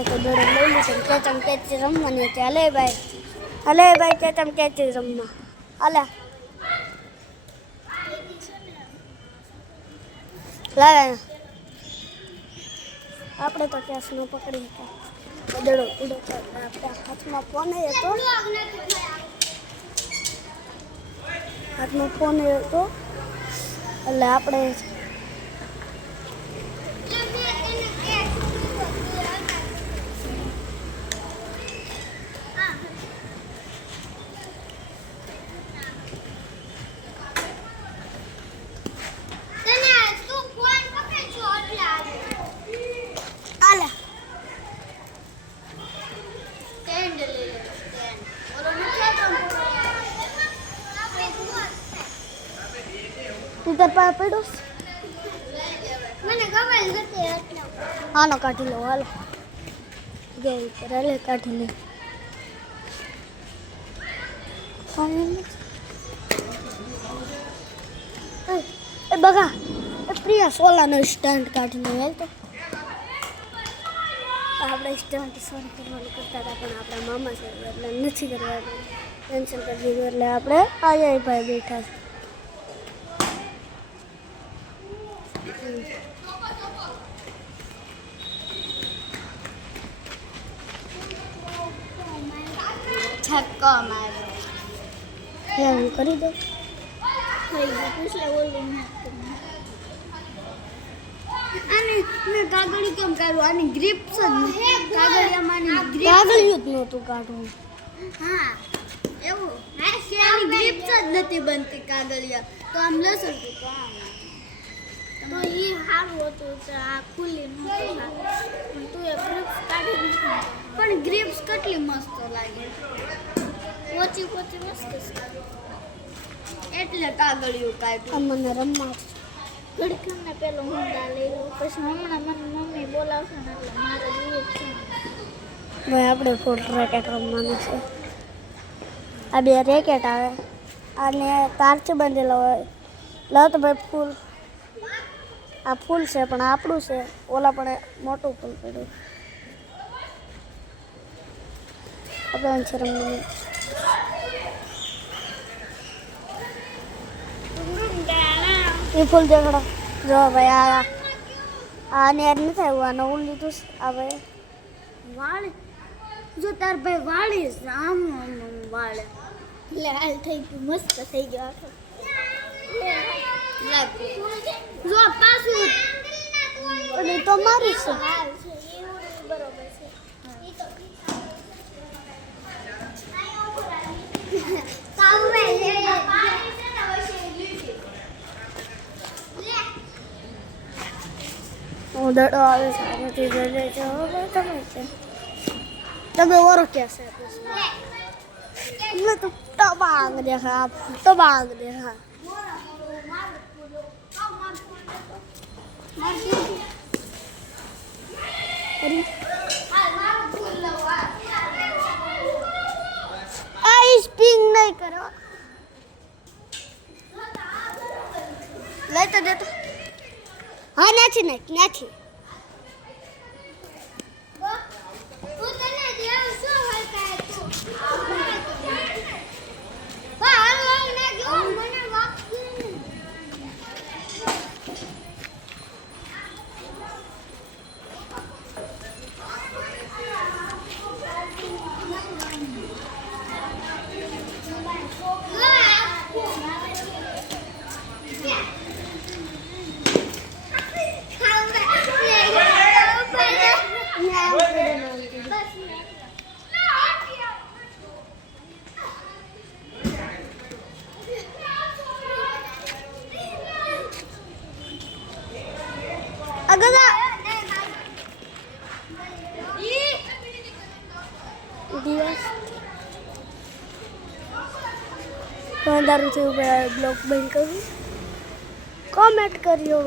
આપણે તો દડો લઈ લીધું કેચમ કેચી રમવાની હતી. હલે ભાઈ કેચમ કેચી રમવા હાલે લાવે. આપણે તો કેસ ન પકડી હતા દડો ઉડો આપણે હાથમાં ફોન હતો એટલે આપણે ટીચર પાસે પડ્યો મને ખબર નથી એટલે આનો કાઢી લો હાલો ગે રેલે કાઢી લે એ બગા એ પ્રિયા સોલાનો સ્ટન્ટ કાઢી લે તો આપણે સ્ટન્ટ સોરી કરવાનું કરતા હતા પણ આપણા મામા છે એટલે નથી કરવાનું ટેન્શન કરી દીધું એટલે આપણે આયા ભાઈ બેઠા છક્કો માર્યો હું કરી દઉં અને મેં કાગળિયું કેમ કાઢવું આની ગ્રીપ્સ જ કાગળિયામાં કાગળિયું જ નહોતું કાઢવું હા એવું આની ગ્રીપ્સ જ નથી બનતી કાગળિયા તો આમ લસડતું તો આમ તો એ સારું હતું આ ખુલ્લી નહોતું પણ તું એ ગ્રીપ્સ કાઢી પણ ગ્રીપ્સ કેટલી મસ્ત લાગે ઓછી મસ્ત એટલે કાગળિયું કાઢ્યું મને રમવા ઘડીખરને પેલો ઊંડા લઈ લઉં પછી હમણાં મને મમ્મી બોલાવશે ને એટલે મારે જોઈએ છે ભાઈ આપણે ફૂલ રેકેટ રમવાનું છે આ બે રેકેટ આવે અને તારથી બાંધેલો હોય લો તો ભાઈ ફૂલ આ ફૂલ છે પણ આપણું છે ઓલા પણ મોટું ફૂલ પડ્યું આપણે છે રમવાનું એ ફૂલ દેખડો જો ભાઈ આને યાદ નથી આવ્યું આને હું લીધું આ ભાઈ વાળ જો તાર ભાઈ વાળીશ આમ વાળ એટલે હાલ થઈ ગયું મસ્ત થઈ ગયો આખો જો પાછું અને તો મારું છે બરોબર છે દડો આવે છે તમે ઓરો ક્યાં છે તો તબાંગ દેખા આઈસ પિંગ નહીં કરો લઈ તો દેતો હા નથી દારૂ થયું બ્લોગ બંધ કર્યું કોમેન્ટ કર્યો